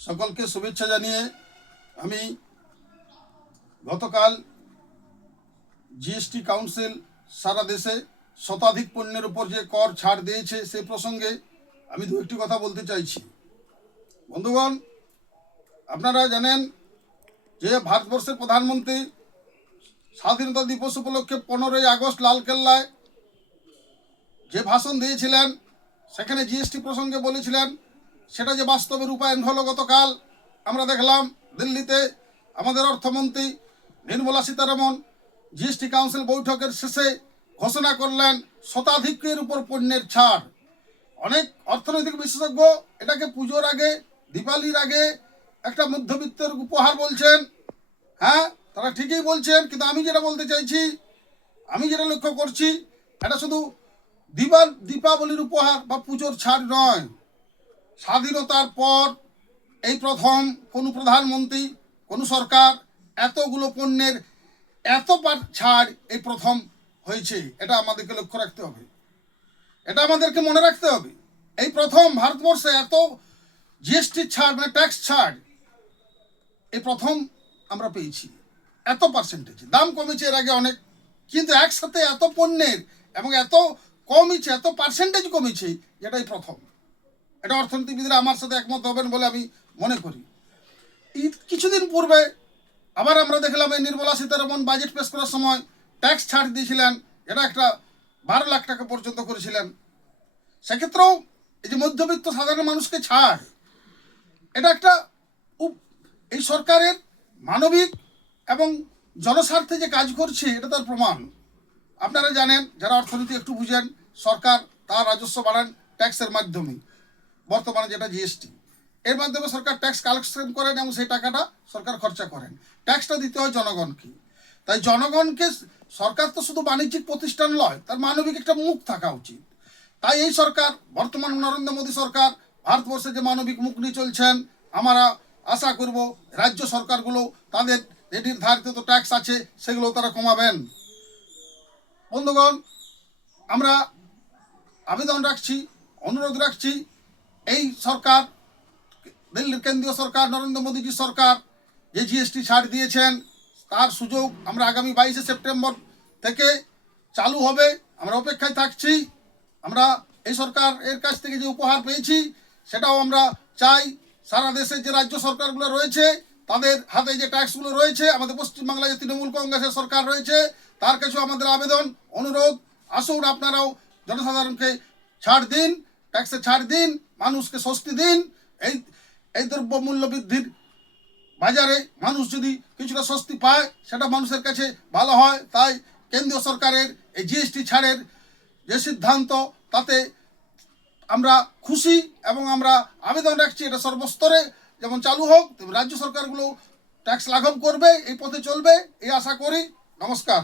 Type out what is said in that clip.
সকলকে শুভেচ্ছা জানিয়ে আমি গতকাল জিএসটি কাউন্সিল সারা দেশে শতাধিক পণ্যের উপর যে কর ছাড় দিয়েছে সেই প্রসঙ্গে আমি দু একটি কথা বলতে চাইছি। বন্ধুগণ, আপনারা জানেন যে ভারতবর্ষের প্রধানমন্ত্রী স্বাধীনতা দিবস উপলক্ষে 15ই আগস্ট লালকেল্লায় যে ভাষণ দিয়েছিলেন সেখানে জিএসটি প্রসঙ্গে বলেছিলেন, সেটা যে বাস্তবে রূপায়ণ হলো গতকাল আমরা দেখলাম দিল্লিতে আমাদের অর্থমন্ত্রী নির্মলা সীতারমন জিএসটি কাউন্সিল বৈঠকের শেষে ঘোষণা করলেন শতাধিকের উপর পণ্যের ছাড়। অনেক অর্থনৈতিক বিশেষজ্ঞ এটাকে পুজোর আগে, দীপাবলির আগে একটা মধ্যবিত্তের উপহার বলছেন। হ্যাঁ, তারা ঠিকই বলছেন, কিন্তু আমি যেটা বলতে চাইছি, আমি যেটা লক্ষ্য করছি, এটা শুধু দীপাবলির উপহার বা পুজোর ছাড় নয়। স্বাধীনতার পর এই প্রথম কোনো প্রধানমন্ত্রী, কোনো সরকার এতগুলো পণ্যের এত ছাড় এই প্রথম হয়েছে। এটা আমাদেরকে লক্ষ্য রাখতে হবে, এটা আমাদেরকে মনে রাখতে হবে। এই প্রথম ভারতবর্ষে এত জিএসটি ছাড়, মানে ট্যাক্স ছাড় এই প্রথম আমরা পেয়েছি। এত পার্সেন্টেজ দাম কমেছে এর আগে অনেক, কিন্তু একসাথে এত পণ্যের এবং এত কমেছে, এত পার্সেন্টেজ কমেছে, এটাই প্রথম। এটা অর্থনীতিবিদরা আমার সাথে একমত হবেন বলে আমি মনে করি। কিছুদিন পূর্বে আবার আমরা দেখলাম এই নির্মলা সীতারমন বাজেট পেশ করার সময় ট্যাক্স ছাড় দিয়েছিলেন, এটা একটা 12 লাখ টাকা পর্যন্ত করেছিলেন। সেক্ষেত্রেও এই যে মধ্যবিত্ত সাধারণ মানুষকে ছাড়, এটা একটা এই সরকারের মানবিক এবং জনস্বার্থে যে কাজ করছে এটা তার প্রমাণ। আপনারা জানেন, যারা অর্থনীতি একটু বুঝেন, সরকার তার রাজস্ব বাড়ান ট্যাক্সের মাধ্যমে। বর্তমানে যেটা জিএসটি, এর মাধ্যমে সরকার ট্যাক্স কালেকশন করেন এবং সেই টাকাটা সরকার খরচা করেন। ট্যাক্সটা দিতে হয় জনগণকে। তাই জনগণকে, সরকার তো শুধু বাণিজ্যিক প্রতিষ্ঠান নয়, তার মানবিক একটা মুখ থাকা উচিত। তাই এই সরকার, বর্তমান নরেন্দ্র মোদী সরকার ভারতবর্ষে যে মানবিক মুখ নিয়ে চলছেন, আমরা আশা করব রাজ্য সরকারগুলো তাদের যে নির্ধারিত তো ট্যাক্স আছে সেগুলো তারা কমাবেন। বন্ধুগণ, আমরা আবেদন রাখছি, অনুরোধ রাখছি, এই সরকার, দিল্লির কেন্দ্রীয় সরকার, নরেন্দ্র মোদীজি সরকার যে জিএসটি ছাড় দিয়েছেন তার সুযোগ আমরা আগামী 22শে সেপ্টেম্বর থেকে চালু হবে। আমরা অপেক্ষায় থাকছি। আমরা এই সরকার এর কাছ থেকে যে উপহার পেয়েছি সেটাও আমরা চাই সারা দেশের যে রাজ্য সরকারগুলো রয়েছে তাদের হাতে যে ট্যাক্সগুলো রয়েছে, আমাদের পশ্চিমবাংলায় যে তৃণমূল কংগ্রেসের সরকার রয়েছে তার কাছেও আমাদের আবেদন, অনুরোধ, আসুন আপনারাও জনসাধারণকে ছাড় দিন, ট্যাক্সে ছাড় দিন, মানুষকে স্বস্তি দিন। এই দ্রব্য মূল্য বৃদ্ধির বাজারে মানুষ যদি কিছুটা স্বস্তি পায় সেটা মানুষের কাছে ভালো হয়। তাই কেন্দ্রীয় সরকারের এই জিএসটি ছাড়ের যে সিদ্ধান্ত তাতে আমরা খুশি এবং আমরা আবেদন রাখছি এটা সর্বস্তরে যেমন চালু হোক, রাজ্য সরকারগুলো ট্যাক্স লাঘব করবে, এই পথে চলবে এই আশা করি। নমস্কার।